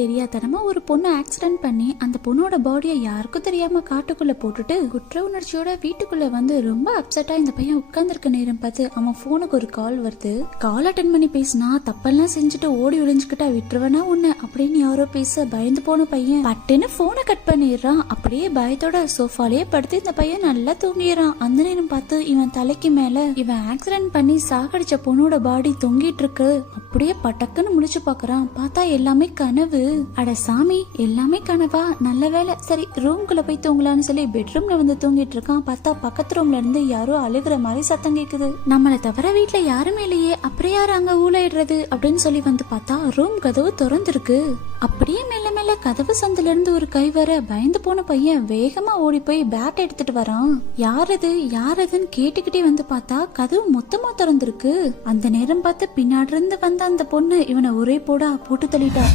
தெரியாதனமா ஒரு பொண்ணு ஆக்சிடென்ட் பண்ணி அந்த பொண்ணோட பாடியை யாருக்கும் தெரியாம காட்டுக்குள்ள போட்டுட்டு குற்ற உணர்ச்சியோட வீட்டுக்குள்ள வந்து ரொம்ப அப்செட்டா இந்த பையன் உட்கார்ந்துருக்க நேரம் பார்த்து அவன் போனுக்கு ஒரு கால் வருது. கால் அட்டன் பண்ணி பேசினா தப்பெல்லாம் செஞ்சுட்டு ஓடி ஒளிஞ்சுக்கிட்டா விட்டுருவனா உன்ன அப்படின்னு யாரோ பேச பயந்து போன பையன் பட்டுன்னு போனை கட் பண்ணிடுறான். அப்படியே பயத்தோட சோஃபாலேயே படுத்து இந்த பையன் நல்லா தூங்கிடுறான். அந்த நேரம் பார்த்து இவன் தலைக்கு மேல இவன் ஆக்சிடென்ட் பண்ணி சாகடிச்ச பொண்ணோட பாடி தொங்கிட்டு இருக்கு. அப்படியே பட்டக்குன்னு முடிச்சு பாக்குறான். பார்த்தா எல்லாமே கனவு. அட சாமி, எல்லாமே கனவா? நல்ல வேலை. சரி ரூம்குள்ள போய் தூங்கலான்னு சொல்லி பெட்ரூம்ல வந்து தூங்கிட்டு இருக்கான். பார்த்தா பக்கத்து ரூம்ல இருந்து யாரோ அழுகிற மாதிரி சத்தம் கேக்குது. நம்மள தவிர வீட்டுல யாருமே இல்லையே, அப்புறம் யாரு அங்க ஊழையிடுறது அப்படின்னு சொல்லி வந்து பார்த்தா ரூம் கதவு திறந்திருக்கு. அப்படியே மெல்ல மெல்ல கதவு சந்தில இருந்து ஒரு கை வர பயந்து போன பையன் வேகமா ஓடி போய் பேட் எடுத்துட்டு வரான். யாரதுன்னு கேட்டுக்கிட்டே வந்து பார்த்தா கதவு மொத்தமா திறந்திருக்கு. அந்த நேரம் பார்த்து பின்னாடி இருந்து வந்த அந்த பொண்ணு இவனை ஒரே போட்டு தள்ளிட்டா.